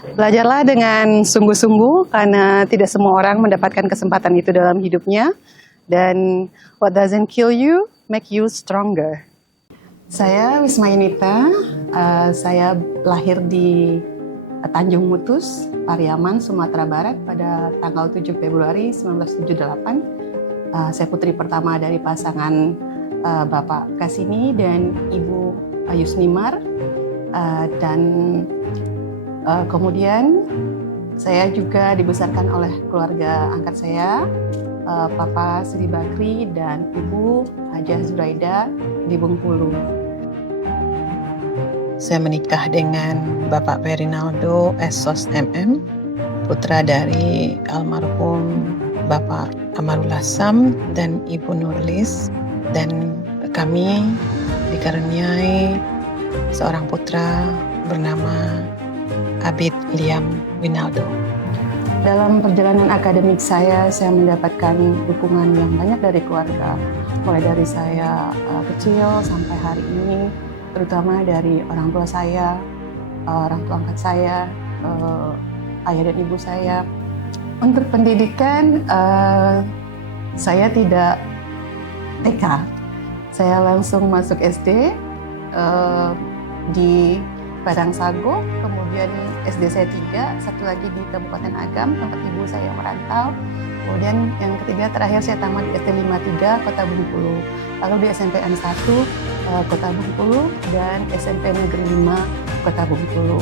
Belajarlah dengan sungguh-sungguh karena tidak semua orang mendapatkan kesempatan itu dalam hidupnya. Dan what doesn't kill you, make you stronger. Saya Wisma Yunita, saya lahir di Tanjung Mutus, Pariaman, Sumatera Barat pada tanggal 7 Februari 1978. Saya putri pertama dari pasangan Bapak Kasini dan Ibu Yusnimar. Dan kemudian saya juga dibesarkan oleh keluarga angkat saya, Papa Sri Bakri dan Ibu Hajah Zuraida di Bengkulu. Saya menikah dengan Bapak Perinaldo Esos MM, putra dari almarhum Bapak Amarul Hassam dan Ibu Nurlis, dan kami dikaruniai seorang putra bernama Abid Liam Winaldo. Dalam perjalanan akademik saya mendapatkan dukungan yang banyak dari keluarga, mulai dari saya kecil sampai hari ini, terutama dari orang tua saya, orang tua angkat saya, ayah dan ibu saya. Untuk pendidikan, saya tidak TK, saya langsung masuk SD di Padang Sago, kemudian SD saya 3, satu lagi di Kabupaten Agam, tempat ibu saya yang merantau. Kemudian yang ketiga terakhir saya tamat di SD 53 Kota Bengkulu. Lalu di SMP N1 Kota Bengkulu dan SMP Negeri 5 Kota Bengkulu.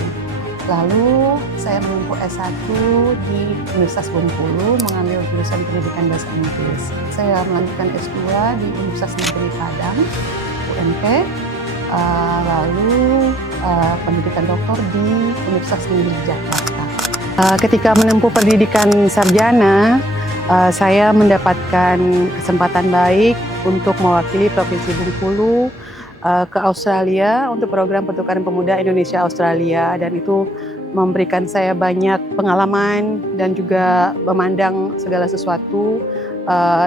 Lalu saya menempuh S1 di Universitas Bengkulu mengambil jurusan pendidikan bahasa Inggris. Saya melanjutkan S2 di Universitas Negeri Padang, UNP. Lalu pendidikan doktor di Universitas Negeri Jakarta. Ketika menempuh pendidikan sarjana, saya mendapatkan kesempatan baik untuk mewakili Provinsi Bengkulu ke Australia untuk program pertukaran pemuda Indonesia Australia, dan itu memberikan saya banyak pengalaman dan juga memandang segala sesuatu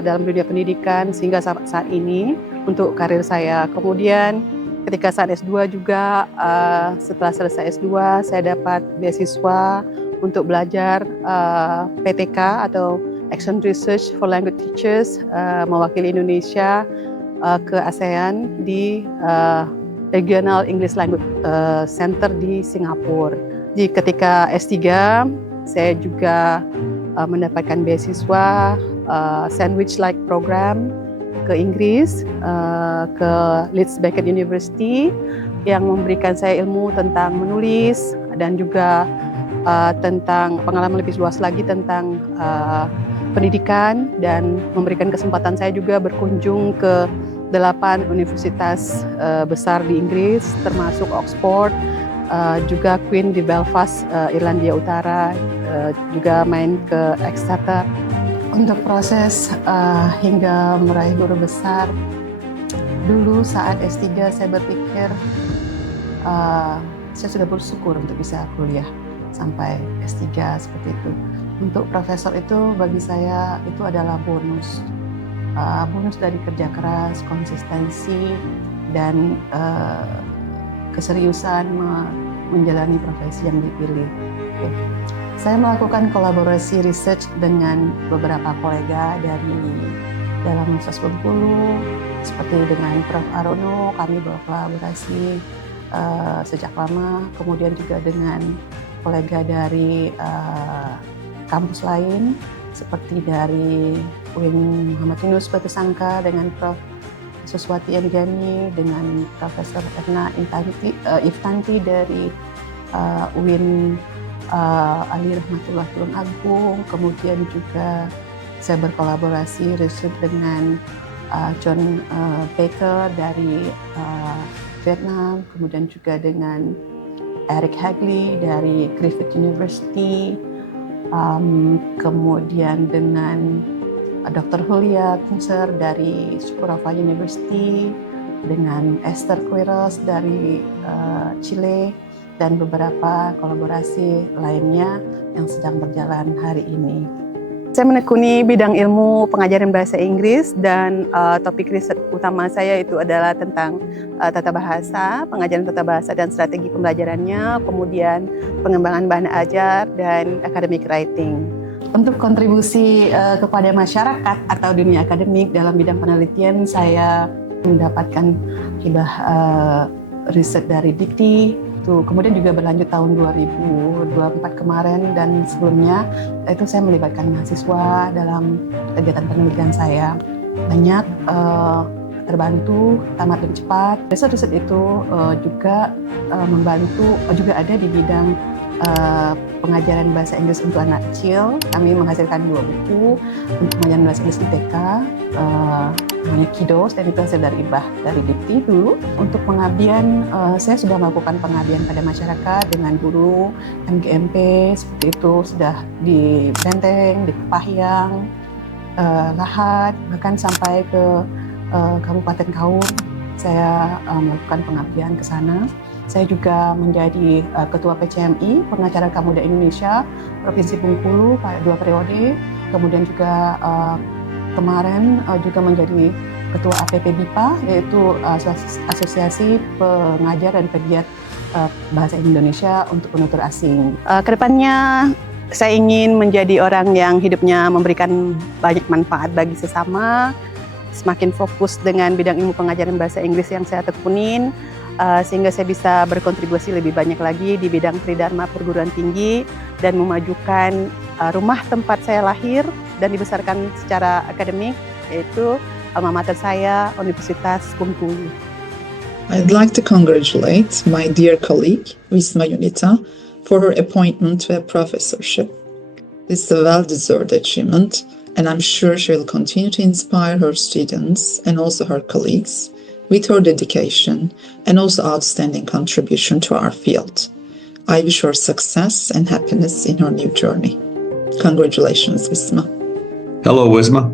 dalam dunia pendidikan sehingga saat ini untuk karir saya. Kemudian ketika saat S2 juga, setelah selesai S2, saya dapat beasiswa untuk belajar PTK atau Action Research for Language Teachers, mewakili Indonesia ke ASEAN di Regional English Language Center di Singapura. Jadi ketika S3, saya juga mendapatkan beasiswa Sandwich-like Program ke Inggris, ke Leeds Beckett University, yang memberikan saya ilmu tentang menulis dan juga tentang pengalaman lebih luas lagi tentang pendidikan, dan memberikan kesempatan saya juga berkunjung ke 8 universitas besar di Inggris, termasuk Oxford, juga Queen di Belfast, Irlandia Utara, juga main ke Exeter. Untuk proses hingga meraih guru besar, dulu saat S3 saya berpikir saya sudah bersyukur untuk bisa kuliah sampai S3 seperti itu. Untuk profesor itu bagi saya itu adalah bonus. Bonus dari kerja keras, konsistensi, dan keseriusan menjalani profesi yang dipilih. Saya melakukan kolaborasi research dengan beberapa kolega dari dalam Universitas Bengkulu, seperti dengan Prof. Arono, kami berkolaborasi sejak lama, kemudian juga dengan kolega dari kampus lain, seperti dari UIN Muhammad Yunus Batusangka dengan Prof. Suswati Anjani, dengan Profesor Erna Iftanti dari UIN Ali Rahmatullah Tulung Agung. Kemudian juga saya berkolaborasi riset dengan John Baker dari Vietnam, kemudian juga dengan Eric Hagley dari Griffith University, kemudian dengan Dr. Julia Kunzer dari Sukurova University, dengan Esther Quiros dari Chile, dan beberapa kolaborasi lainnya yang sedang berjalan hari ini. Saya menekuni bidang ilmu pengajaran bahasa Inggris dan topik riset utama saya itu adalah tentang tata bahasa, pengajaran tata bahasa dan strategi pembelajarannya, kemudian pengembangan bahan ajar dan academic writing. Untuk kontribusi kepada masyarakat atau dunia akademik dalam bidang penelitian, saya mendapatkan hibah riset dari Dikti. Kemudian juga berlanjut tahun 2024 kemarin dan sebelumnya itu saya melibatkan mahasiswa dalam kegiatan penelitian saya. Banyak terbantu, tamat lebih cepat. Riset-riset itu juga membantu, juga ada di bidang pengajaran bahasa Inggris untuk anak kecil. Kami menghasilkan 2 buku untuk pengajaran bahasa Inggris di TK. Namanya Kidos, dan itu hasil dari hibah dari Dikti dulu. Untuk pengabdian, saya sudah melakukan pengabdian pada masyarakat dengan guru, MGMP, seperti itu sudah di Benteng, di Kepahyang, Lahat, bahkan sampai ke Kabupaten Kaur. Saya melakukan pengabdian ke sana. Saya juga menjadi Ketua PCMI, Pengacara Kaum Muda Indonesia, Provinsi Bengkulu pada 2 periode. Kemudian juga kemarin juga menjadi Ketua APP BIPA, yaitu Asosiasi Pengajar dan Pegiat Bahasa Indonesia untuk Penutur Asing. Kedepannya saya ingin menjadi orang yang hidupnya memberikan banyak manfaat bagi sesama, semakin fokus dengan bidang ilmu pengajaran bahasa Inggris yang saya tekunin, sehingga saya bisa berkontribusi lebih banyak lagi di bidang Tridharma perguruan tinggi dan memajukan rumah tempat saya lahir dan dibesarkan secara akademik, yaitu alma mater saya, Universitas Bengkulu. I'd like to congratulate my dear colleague, Wisma Yunita, for her appointment to a professorship. This is a well-deserved achievement, and I'm sure she will continue to inspire her students and also her colleagues with her dedication and also outstanding contribution to our field. I wish her success and happiness in her new journey. Congratulations, Wisma. Hello, Wisma.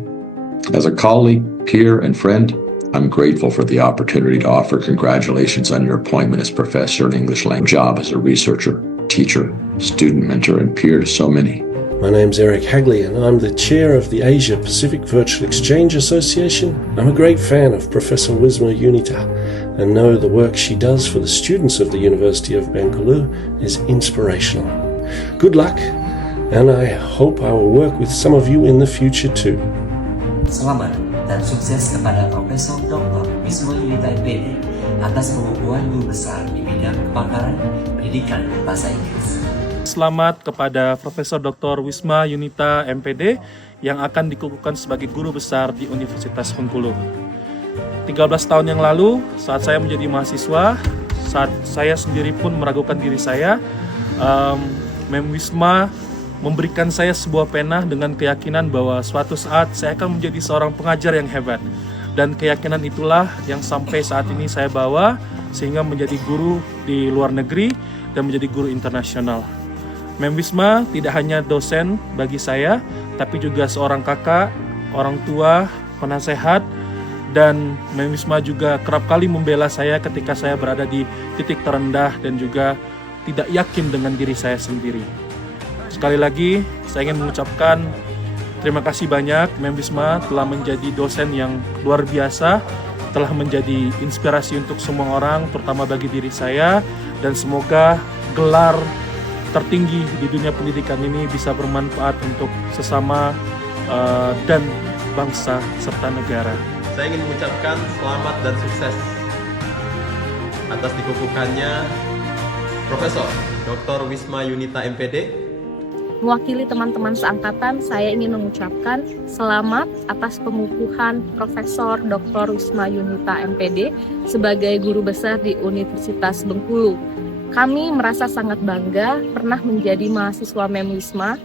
As a colleague, peer, and friend, I'm grateful for the opportunity to offer congratulations on your appointment as professor in English language, job as a researcher, teacher, student mentor, and peer to so many. My name's Eric Hagley and I'm the chair of the Asia Pacific Virtual Exchange Association. I'm a great fan of Professor Wisma Yunita and know the work she does for the students of the University of Bengkulu is inspirational. Good luck, and I hope I will work with some of you in the future too. Selamat dan sukses kepada Profesor Dr. Wisma Yunita MPD atas pengukuhan guru besar di bidang kepakaran pendidikan bahasa Inggris. Selamat kepada Profesor Dr. Wisma Yunita MPD yang akan dikukuhkan sebagai guru besar di Universitas Bengkulu. 13 tahun yang lalu, saat saya menjadi mahasiswa, saat saya sendiri pun meragukan diri saya, Mem Wisma memberikan saya sebuah pena dengan keyakinan bahwa suatu saat saya akan menjadi seorang pengajar yang hebat. Dan keyakinan itulah yang sampai saat ini saya bawa sehingga menjadi guru di luar negeri dan menjadi guru internasional. Mem Wisma tidak hanya dosen bagi saya, tapi juga seorang kakak, orang tua, penasehat, dan Mem Wisma juga kerap kali membela saya ketika saya berada di titik terendah dan juga tidak yakin dengan diri saya sendiri. Sekali lagi, saya ingin mengucapkan terima kasih banyak Mem Wisma telah menjadi dosen yang luar biasa, telah menjadi inspirasi untuk semua orang, terutama bagi diri saya, dan semoga gelar tertinggi di dunia pendidikan ini bisa bermanfaat untuk sesama dan bangsa serta negara. Saya ingin mengucapkan selamat dan sukses atas dikukuhkannya Profesor Dr. Wisma Yunita MPD. Mewakili teman-teman seangkatan, saya ingin mengucapkan selamat atas pengukuhan Profesor Dr. Wisma Yunita MPD sebagai guru besar di Universitas Bengkulu. Kami merasa sangat bangga pernah menjadi mahasiswa Mem Wisma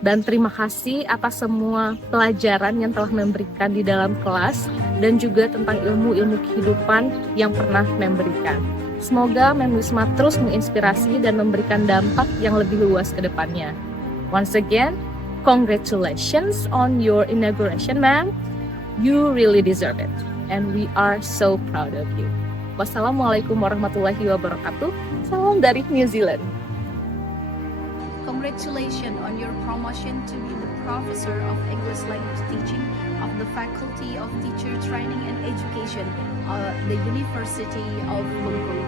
dan terima kasih atas semua pelajaran yang telah memberikan di dalam kelas dan juga tentang ilmu-ilmu kehidupan yang pernah memberikan. Semoga Mem Wisma terus menginspirasi dan memberikan dampak yang lebih luas ke depannya. Once again, congratulations on your inauguration, ma'am. You really deserve it, and we are so proud of you. Wassalamualaikum warahmatullahi wabarakatuh. Salam dari New Zealand. Congratulations on your promotion to be the Professor of English Language Teaching of the Faculty of Teacher Training and Education at the University of Bengkulu.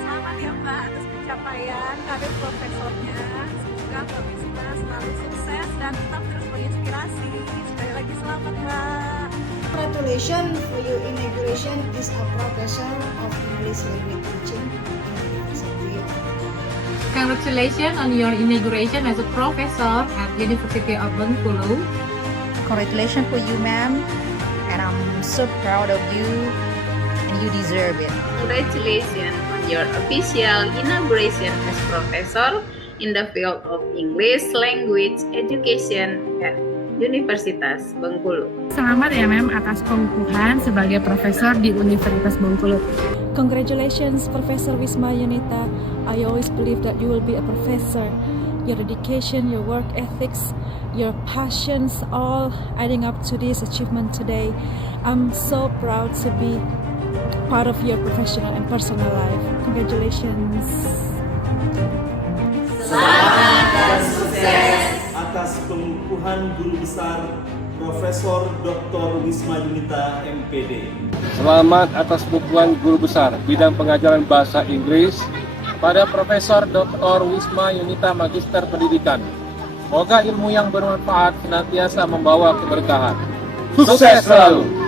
Selamat ya Mbak atas pencapaian karir profesornya. Semoga Mbak Wisma selalu sukses dan tetap terus menginspirasi. Sekali lagi selamat Mbak. Congratulations for your inauguration as a Professor of English Language Teaching at the University of Congratulations on your inauguration as a professor at University of Bengkulu. Congratulations for you, ma'am, and I'm so proud of you, and you deserve it. Congratulations on your official inauguration as professor in the field of English Language Education at Universitas Bengkulu. Selamat ya Mem atas pengukuhan sebagai profesor di Universitas Bengkulu. Congratulations, Professor Wisma Yunita. I always believe that you will be a professor. Your dedication, your work ethics, your passions, all adding up to this achievement today. I'm so proud to be part of your professional and personal life. Congratulations. Selamat dan sukses atas pengukuhan guru besar Profesor Dr. Wisma Yunita MPD. Selamat atas pengukuhan guru besar bidang pengajaran bahasa Inggris pada Profesor Dr. Wisma Yunita Magister Pendidikan. Semoga ilmu yang bermanfaat senantiasa membawa keberkahan. Sukses selalu!